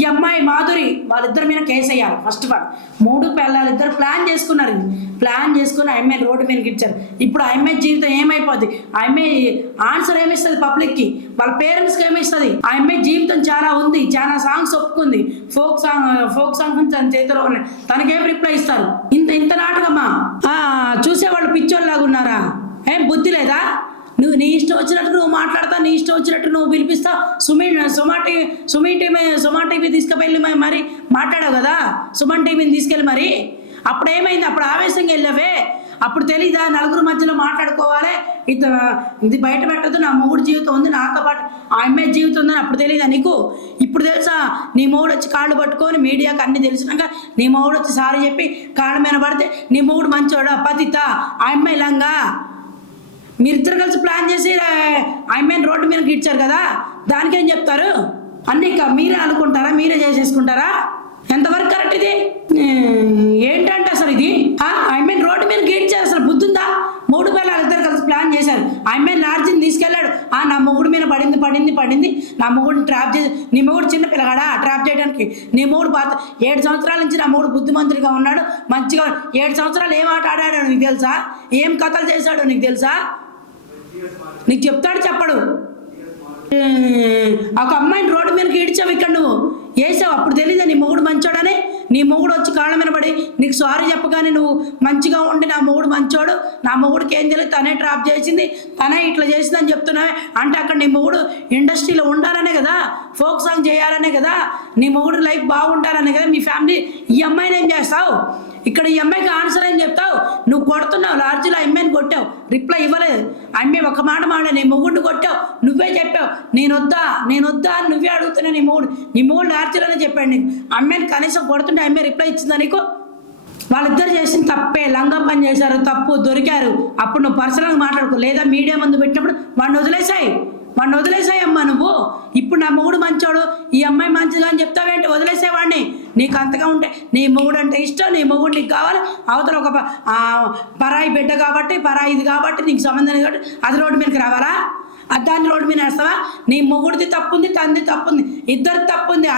ఈ అమ్మాయి మాధురి వాళ్ళిద్దరి మీద కేసు అయ్యారు. ఫస్ట్ ఆఫ్ ఆల్ 3 పిల్లలు ఇద్దరు ప్లాన్ చేసుకున్నారు. ప్లాన్ చేసుకుని ఆ అమ్మాయి రోడ్డు మీదకి ఇచ్చారు. ఇప్పుడు ఆ అమ్మాయి జీవితం ఏమైపోద్ది? ఆ అమ్మాయి ఆన్సర్ ఏమిస్తుంది పబ్లిక్కి? వాళ్ళ పేరెంట్స్కి ఏమిస్తుంది? ఆ అమ్మాయి జీవితం చాలా ఉంది, చాలా సాంగ్స్ ఒప్పుకుంది, ఫోక్ సాంగ్ తన చేతిలో ఉన్నాయి. తనకేం రిప్లై ఇస్తారు? ఇంత నాటకమ్మా? చూసేవాళ్ళు పిచ్చోళ్ళలాగా ఉన్నారా? ఏం బుద్ధి లేదా? నువ్వు నీ ఇష్టం వచ్చినట్టు నువ్వు మాట్లాడతావు, నీ ఇష్టం వచ్చినట్టు నువ్వు పిలిపిస్తావు. సుమన్ టీవీ తీసుకువెళ్ళి మరి మాట్లాడావు కదా, సుమన్ టీవీని తీసుకెళ్ళి మరి. అప్పుడు ఏమైంది? అప్పుడు ఆవేశంగా వెళ్ళావే. అప్పుడు తెలీదా నలుగురు మధ్యలో మాట్లాడుకోవాలి, ఇది బయట పెట్టదు, నా మొగుడు జీవితం ఉంది, నాతో పాటు ఆ అమ్మాయి జీవితం ఉందని అప్పుడు తెలీదా నీకు? ఇప్పుడు తెలుసా? నీ మొగుడు వచ్చి కాళ్ళు పట్టుకొని మీడియాకి అన్ని తెలిసినాక నీ మొగుడు వచ్చి సారీ చెప్పి కాళ్ళ మీద పడితే నీ మొగుడు మంచోడా పతిత, ఆ అమ్మాయి లంగా? మీరిద్దరు కలిసి ప్లాన్ చేసి ఐమెన్ రోడ్డు మీదకి ఇచ్చారు కదా, దానికేం చెప్తారు? అన్నీ మీరే అనుకుంటారా? మీరే చేసేసుకుంటారా? ఎంతవరకు కరెక్ట్ ఇది? ఏంటంటే అసలు ఇది ఐమెన్ రోడ్డు మీదకి ఇచ్చారు. అసలు బుద్ధుందా? 3 పిల్లలు ఇద్దరు కలిసి ప్లాన్ చేశారు. ఐమెన్ లాడ్జిని తీసుకెళ్ళాడు. నా మొగుడు మీద పడింది, నా మొగుడిని ట్రాప్ చేసి. నీ మొగుడు చిన్న పిల్లగాడా ట్రాప్ చేయడానికి? నీ మొగుడు 7 సంవత్సరాల నుంచి నా మొగుడు బుద్ధిమంతుడిగా ఉన్నాడు, మంచిగా 7 సంవత్సరాలు ఏం ఆట ఆడాడు నీకు తెలుసా? ఏం కథలు చేశాడు నీకు తెలుసా? నీకు చెప్తాడు చెప్పడు? ఒక అమ్మాయిని రోడ్డు మీదకి ఈడ్చావు, ఇక్కడ నువ్వు వేసావు. అప్పుడు తెలీదా నీ మొగుడు మంచోడని? నీ మొగుడు వచ్చి కాళ్ళ మీద పడి నీకు సారీ చెప్పగానే నువ్వు మంచిగా ఉండి నా మొగుడు మంచోడు, నా మొగుడికి ఏం తెలియదు, తనే ట్రాప్ చేసింది, తనే ఇట్లా చేసిందని చెప్తున్నావే. అంటే అక్కడ నీ మొగుడు ఇండస్ట్రీలో ఉండాలనే కదా, ఫోక్ సాంగ్ చేయాలనే కదా, నీ మొగుడు లైఫ్ బాగుండాలనే కదా మీ ఫ్యామిలీ. ఈ అమ్మాయిని ఏం చేస్తావు? ఇక్కడ ఈ అమ్మాయికి ఆన్సర్ ఏం చెప్తావు? నువ్వు కొడుతున్నావు, లాడ్జిలో అమ్మాయిని కొట్టావు, రిప్లై ఇవ్వలేదు. అమ్మాయి ఒక మాట మాడ, నీ మొగుడిని కొట్టావు, నువ్వే చెప్పావు నేనొద్దా అని నువ్వే అడుగుతున్నా. నీ మొగుడు లాడ్జిలోనే చెప్పాడు నీకు. అమ్మాయిని కనీసం కొడుతుంటే అమ్మాయి రిప్లై ఇచ్చిందా నీకు? వాళ్ళిద్దరు చేసిన తప్పే, లంగం పని చేశారు, తప్పు, దొరికారు. అప్పుడు నువ్వు పర్సనల్గా మాట్లాడుకో, లేదా మీడియా ముందు పెట్టినప్పుడు వాడిని వదిలేసాయి అమ్మా నువ్వు. ఇప్పుడు నా మొగుడు మంచోడు, ఈ అమ్మాయి మంచిగా అని చెప్తావేంటి? వదిలేసేవాడిని. నీకు అంతగా ఉంటే నీ మొగుడు అంటే ఇష్టం, నీ మొగుడు నీకు కావాలి, అవతల ఒక పరాయి బిడ్డ కాబట్టి, పరాయిది కాబట్టి, నీకు సంబంధం కాబట్టి అది రోడ్డు మీదకి రావాలా? దాన్ని రోడ్డు మీద వేస్తావా? నీ మొగుడిది తప్పుంది, తంది తప్పుంది, ఇద్దరిది తప్పుంది.